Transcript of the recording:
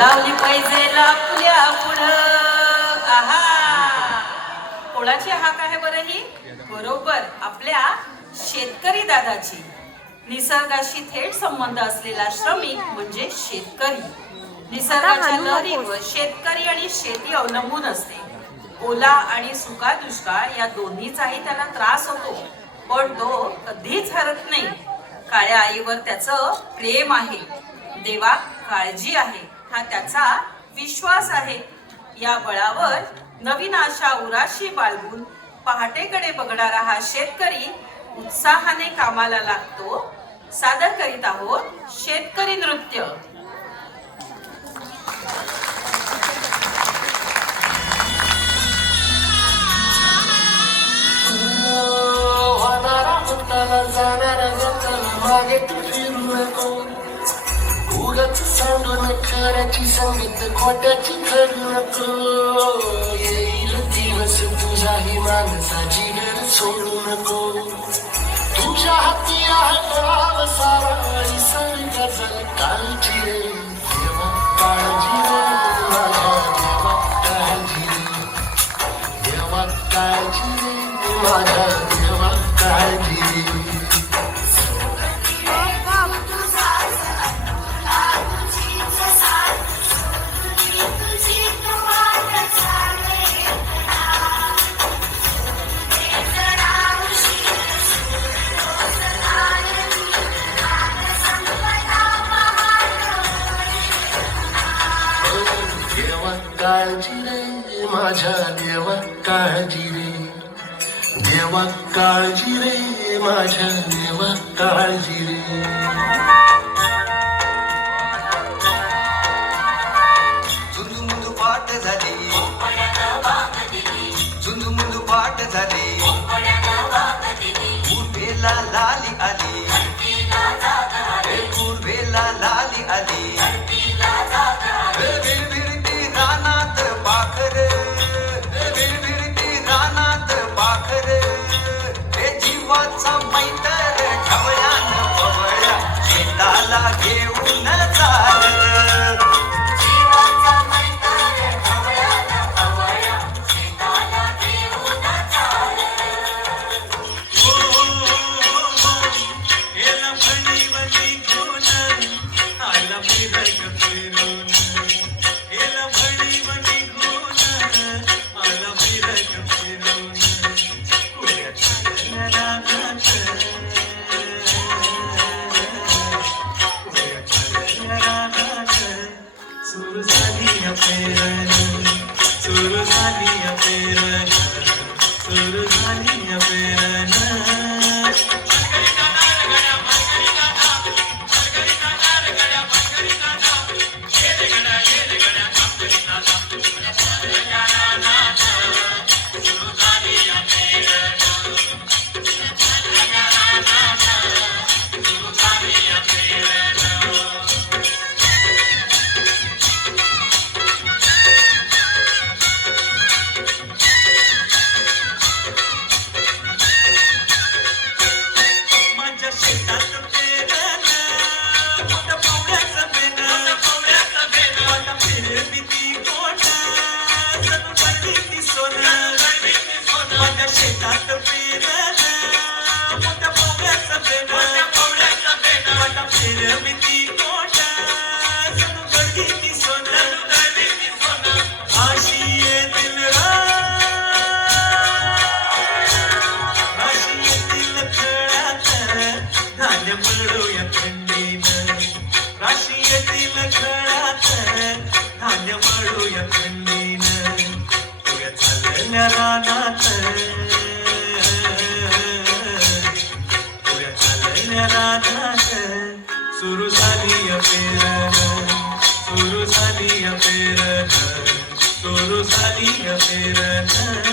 लावली पाहिजे लापल्या पुढं. आहा, कोणाची हाक आहे बरं ही? बरोबर, आपल्या शेतकरी दादाची. निसर्गाशी थेट संबंध असलेला श्रमिक म्हणजे शेतकरी. निसर्गाच्या लहरीवर शेतकरी आणि शेती अवलंबून असते. ओला आणि सुका दुष्काळ या दोन्हीचाही त्याला त्रास होतो, पण तो कधीच हरत नाही. काळ्या आईवर त्याचं प्रेम आहे, देवा काळजी आहे हा त्याचा विश्वास आहे. या बळावर नवीन आशा उराशी बाळगून पहाटेकडे बघणारा हा शेतकरी उत्साहाने कामाला लागतो. सादर करीत आहोत शेतकरी नृत्य. मागे तू फिरू नको, उगाच सांडून खऱ्याची संगीत खोट्याची करू नको. येईल दिवस तुझाही माणसाची घर सोडू नको. तुझ्या हाती आहे राम सारा आणि संग चल काळजी रे देवा काळजी रे माझ्या देवा काळजी रे देवा काळजी रे माझ्या देवा काळजी रे. काळजी रे माझ्या देवा काळजी रे देवा काळजी रे माझ्या देवा काळजी रे. झुंजू पाट झाली, झुंजू पाट झाली, पूर्वेला लाली आली, पूर्वेला लाली आली. भिरभिरती रानात पाखर, भिरभिरती रानात पाखर, हे जीवाचा मैतर ढवळ्यान पवळ्या शेताला घेऊन चाललं. सुरू झाली अपेरण, सुरू झाली अपेरण, सुरू झाली अपेरण.